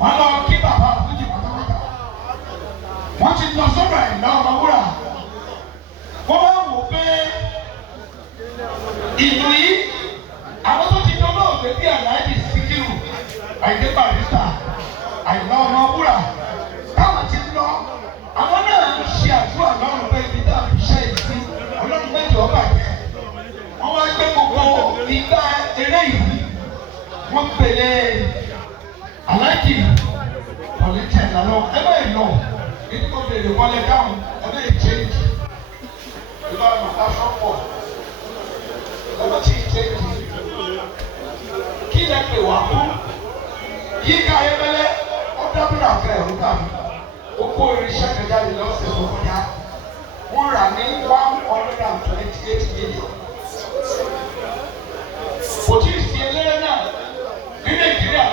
wọ́n lọ kí bàbá àbújì pátápátá wọ́n ti lọ sọ́dọ̀ Àyìndé Ọmọwúrà wọ́n bá wò pé ìlú yìí àwọn tó ti dọ́gbọ́ òde bí Aláàjì Síkírù Àyìndé Barrister Àyìndé Ọmọwúrà táwọn ti lọ àwọn náà ń ṣe àdúrà lọ́rùn pé ibi tá a fi ṣe ìsìn ọlọ́run méjì ọba jẹ́ wọ́n wá gbé gbogbo ìgbà eré ìlú wọ́n pèlè Aláàjì pọ̀lìtẹ̀ lọ́wọ́ ẹ bẹ́ẹ̀ lọ ètò kò bèrè wọlé dáhùn ẹ bẹ́ẹ̀ change ìlú àwọn aṣọ pọ̀ ẹ bẹ́ẹ̀ ti change kí lẹ pè wá fún yíká ayébẹ́lẹ́ ó dábìlà fẹ́ ẹ̀rú dàbí ó kó irinṣẹ́ kẹjá lè lọ́sẹ̀ tó kọjá wọ́n rà ní 128 million. Kò tí ì sí eléré náà ní Nàìjíríà